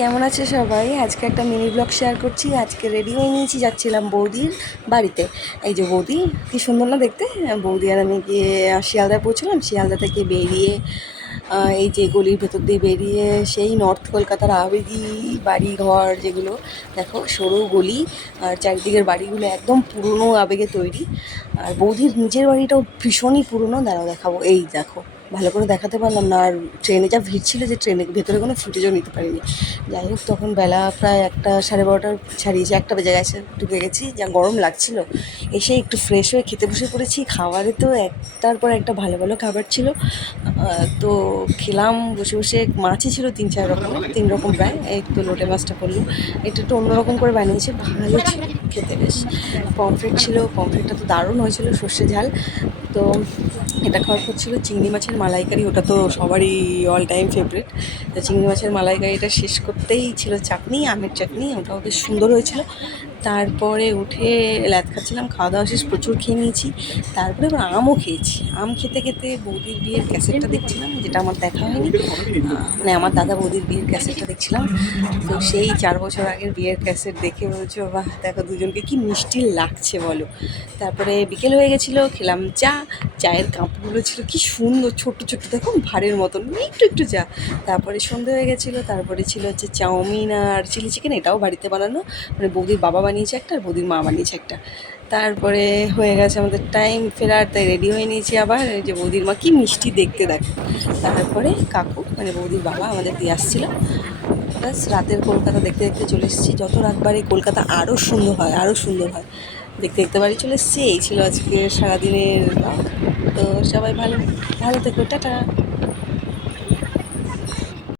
কেমন আছে সবাই? আজকে একটা মিনি ব্লগ শেয়ার করছি। আজকে রেডি হয়ে নিয়েছি, যাচ্ছিলাম বৌদির বাড়িতে। এই যে বৌদি, কি সুন্দর না দেখতে। বৌদি আর আমি গিয়ে শিয়ালদায় পৌঁছলাম। শিয়ালদা থেকে বেরিয়ে এই যে গলির ভেতর দিয়ে বেরিয়ে সেই নর্থ কলকাতার আবেগি বাড়ি ঘর, যেগুলো দেখো সরু গলি আর চারিদিকের বাড়িগুলো একদম পুরনো আবেগে তৈরি। আর বৌদির নিজের বাড়িটাও ভীষণই পুরনো। দাঁড়াও দেখাবো, এই দেখো। ভালো করে দেখাতে পারলাম না, আর ট্রেনে যা ভিড় ছিল যে ট্রেনের ভেতরে কোনো ফুটেজও নিতে পারিনি। যাই হোক, তখন বেলা প্রায় 1টা 12:30 ছাড়িয়েছে, 1টা বেজে গেছে। ঢুকে গেছি, যা গরম লাগছিল। এসে একটু ফ্রেশ হয়ে খেতে বসে পড়েছি। খাবারে তো একটার পর একটা ভালো ভালো খাবার ছিল। তো খেলাম বসে বসে। মাছই ছিল 3-4 রকমের, 3 রকম প্রায়। এই তো লোটে মাছটা করলো, এটা একটু অন্যরকম করে বানিয়েছে, ভালো ছিল খেতে বেশ। পমফ্রেট ছিল, পমফ্রেটটা তো দারুণ হয়েছিল, সর্ষে ঝাল। তো এটা খাওয়ার পর ছিল চিংড়ি মাছের মালাইকারি, ওটা তো সবারই অল টাইম ফেভারিট। তো চিংড়ি মাছের মালাইকারিটা শেষ করতেই ছিল চাটনি, আমের চাটনি, ওটাও বেশ সুন্দর হয়েছিল। তারপরে উঠে ল্যাদ খাচ্ছিলাম, খাওয়া দাওয়া শেষ, প্রচুর খেয়ে নিয়েছি। তারপরে এবার আমও খেয়েছি। আম খেতে খেতে বৌদির বিয়ের ক্যাসেটটা দেখছিলাম, যেটা আমার দেখা হয়নি। মানে আমার দাদা বৌদির বিয়ের ক্যাসেটটা দেখছিলাম। তো সেই 4 বছর আগের বিয়ের ক্যাসেট দেখে বলছো, বাহ দেখো দুজনকে কি মিষ্টি লাগছে বলো। তারপরে বিকেল হয়ে গেছিলো, খেলাম চা। চায়ের কাপগুলো ছিল কি সুন্দর, ছোট্ট ছোট্ট, দেখো ভারের মতন, একটু একটু চা। তারপরে সন্ধে হয়ে গেছিলো। তারপরে ছিল হচ্ছে চাউমিন আর চিলি চিকেন, এটাও বাড়িতে বানানো, মানে বৌদির বাবা বানিয়েছে একটা আর বৌদির মা বানিয়েছে একটা। তারপরে হয়ে গেছে আমাদের টাইম ফেরার, তাই রেডি হয়ে নিয়েছি আবার। এই যে বৌদির মা কি মিষ্টি দেখতে দেখো। তারপরে কাকু মানে বৌদির বাবা আমাদের দিয়ে আসছিলো। ব্যাস রাতের কলকাতা দেখতে দেখতে চলে এসেছি। যত রাত বাড়ে কলকাতা আরও সুন্দর হয়, আরও সুন্দর হয়। দেখতে দেখতে বাড়ি চলে এসেছি। এই ছিল আজকে সারাদিনের ব্লগ। তো সবাই ভালো ভালো থেকো, টাটা।